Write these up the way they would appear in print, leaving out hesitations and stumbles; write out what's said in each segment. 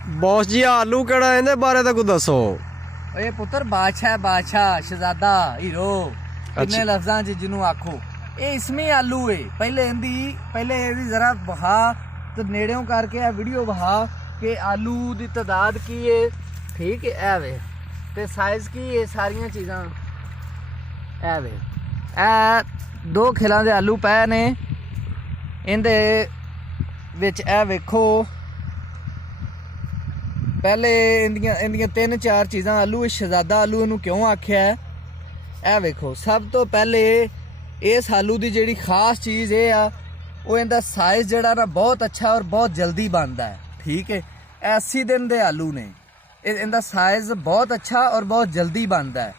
Boss जी आलू केड़ा इहदे बारे ता कुछ दसो। ये पुत्र बादशाह बादशाह शहजादा हीरो किन्ने लफ्जां च जिन्नू आखो ये इसमें आलू है। पहले इहदी जरा बहा तो नेड़ों करके आ वीडियो बहा कि आलू दी तादाद की है, ठीक है। ए वे ते साइज की है, सारियां चीज़ां ए वे ए 2 खिलां दे आलू पए ने इंदे विच। ए वेखो पहले इंदियां 3-4 चीज़ां आलू शहजादा आलू इनू क्यों आख्या है। ए वेखो सब तो पहले इस आलू की जिहड़ी खास चीज़ ये आ वो इनका साइज जिहड़ा ना बहुत अच्छा और बहुत जल्दी बनता है, ठीक है। 80 दिन के आलू ने, इनका साइज बहुत अच्छा और बहुत जल्दी बनता है।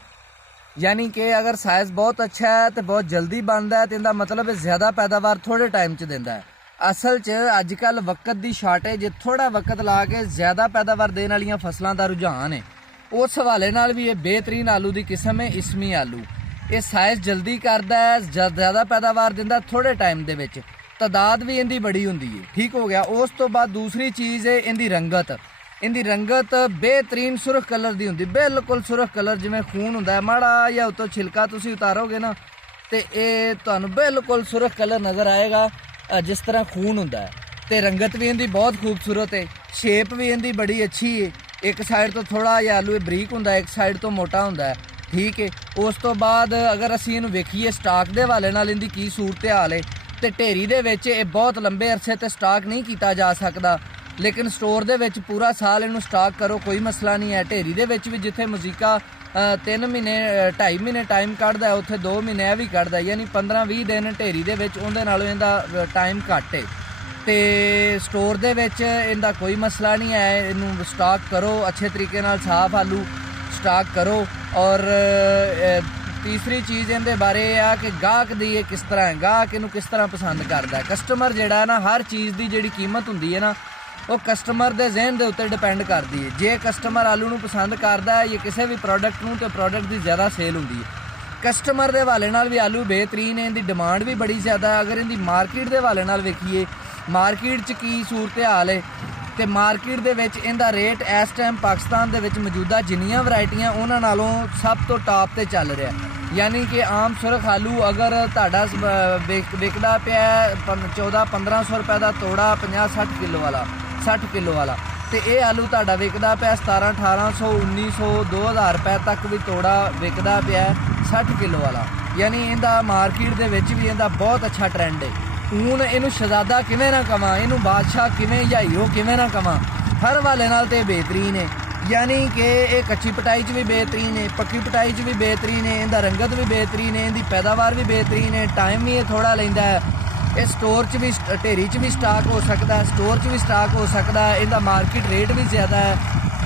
यानी कि अगर साइज बहुत अच्छा है तो बहुत जल्दी बनता है तो इनका मतलब ज़्यादा पैदावार थोड़े टाइम च देता है। असल च अजकल वक्त की शार्टेज, थोड़ा वक्त ला के ज़्यादा पैदावार देने वाली फसलों का रुझान है। उस हवाले नाल भी ये बेहतरीन आलू की किस्म है इसमी आलू। ये साइज जल्दी करता है, ज़्यादा पैदावार दिंदा थोड़े टाइम दे विच, तादाद भी इनकी बड़ी होंदी है, ठीक हो गया। उस तो बाद दूसरी चीज़ है इनकी रंगत। इनकी रंगत बेहतरीन सुरख कलर की होंदी, बिल्कुल सुरख कलर जिवें खून होंदा है। माड़ा या उतो छिलका तुसीं उतारोगे ना तो ये तुहानूं बिल्कुल सुरख कलर नज़र आएगा जिस तरह खून होंदा है। तो रंगत भी इनकी बहुत खूबसूरत है, शेप भी इनकी बड़ी अच्छी है। एक साइड तो थोड़ा जिहा आलू बरीक होंदा है, एक साइड तो मोटा होंदा है, ठीक है। उस तो बाद अगर असीं इहनूं वेखीए स्टाक दे हवाले नाल इनकी की सूरत हाल है तो ढेरी दे विच ये बहुत लंबे अरसे ते स्टाक नहीं किया जा सकता, लेकिन स्टोर दे विच पूरा साल इनू स्टाक करो कोई मसला नहीं है। ढेरी दे विच भी जिथे मजीका 3 महीने 2.5 महीने टाइम कढ़दा है उत्थे 2 महीने यह भी कढ़दा है, यानी 15-20 दिन ढेरी दे विच उहदे नालों इहदा टाइम घट है। तो स्टोर दे विच इहदा कोई मसला नहीं है, इनू स्टाक करो अच्छे तरीके नाल, साफ आलू स्टाक करो। और तीसरी चीज़ इहदे बारे आ कि गाहक दी ये किस तरह है, गाहक इनू किस तरह पसंद करता है। कस्टमर जिहड़ा है ना, हर चीज़ की जिहड़ी कीमत हुंदी है ना वो कस्टमर के जहन के उत्ते डिपेंड करती है। जे कस्टमर आलू नू पसंद करता है या किसी भी प्रोडक्ट नू तो प्रोडक्ट की ज़्यादा सेल होंदी है। कस्टमर के हवाले नाल भी आलू बेहतरीन है, इनकी डिमांड भी बड़ी ज़्यादा है। अगर इनकी मार्केट के हवाले नाल वेखीए मार्केट च की सूरत हाल है तो मार्केट दे विच इनदा रेट इस टाइम पाकिस्तान दे विच मौजूदा जिन्नियां वैरायटियां उन्हां नालों सब तो टॉप ते चल रहा है। यानी कि आम सुरख आलू अगर तुहाडा विकदा पिया 1400-1500 रुपए का तोड़ा 50-60 किलो वाला 60 किलो वाला, तो ये आलू तुहाडा विकदा पिया 1700-1800 1900 2000 रुपए तक भी तोड़ा विकदा पिया 60 किलो वाला। यानी इनका मार्केट दे विच भी इनका बहुत अच्छा ट्रेंड है। हूँ इनू शहजादा किवें ना कवां, इनू बादशाह किवें या हीरो किवें ना कवां, हर वाले नाल ते बेहतरीन है। यानी कि ये कच्ची पटाई च भी बेहतरीन है, पक्की पटाई च भी बेहतरीन है, इनका रंगत भी बेहतरीन है, इनकी पैदावार भी बेहतरीन है, टाइम भी ये थोड़ा लेंदा है। ये स्टोर च भी ढेरी च भी स्टाक हो सकता है, स्टोर च भी स्टाक हो सकता है। इनका मार्केट रेट भी ज़्यादा है,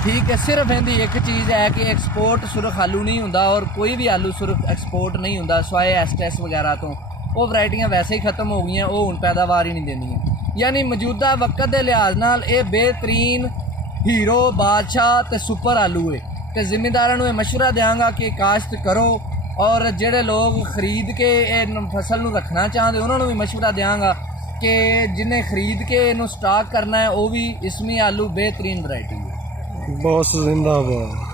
ठीक है। सिर्फ इनकी एक चीज़ है कि एक्सपोर्ट सुरख आलू नहीं होंदा और कोई भी आलू सुरख एक्सपोर्ट नहीं होंदा स्वाए एस्टेस वगैरह तो। वो वैरायटियां वैसे ही खत्म हो गई, वो हुण पैदावार ही नहीं देंदियां। यानी मौजूदा वक्त के लिहाज नाल ये बेहतरीन हीरो बादशाह ते सुपर आलू है। तो जिम्मेदारां नूं मशवरा देंगा कि काश्त करो, और जेडे लोग खरीद के फसल नूं रखना चाहते उन्होंने भी मशवरा देंगा कि जिन्हें खरीद के इनू स्टाक करना है वो भी इसमी आलू बेहतरीन वैरायटी है। बॉस जिंदाबाद।